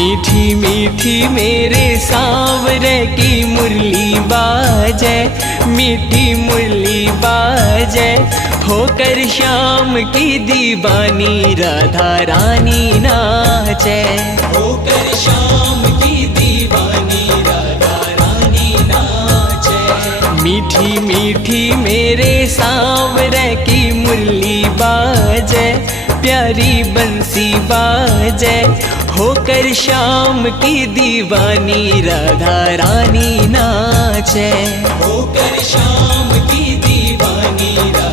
मीठी मीठी मेरे सांवरे की मुरली बाजे, मीठी मुरली बाजे, होकर श्याम की दीवानी राधा रानी नाचे, होकर श्याम की दीवानी राधा रानी नाचे। मीठी मीठी मेरे सांवरे की मुरली बाजे, प्यारी बंसी बाजे, होकर श्याम की दीवानी राधा रानी नाचे, होकर श्याम की दीवानी राधा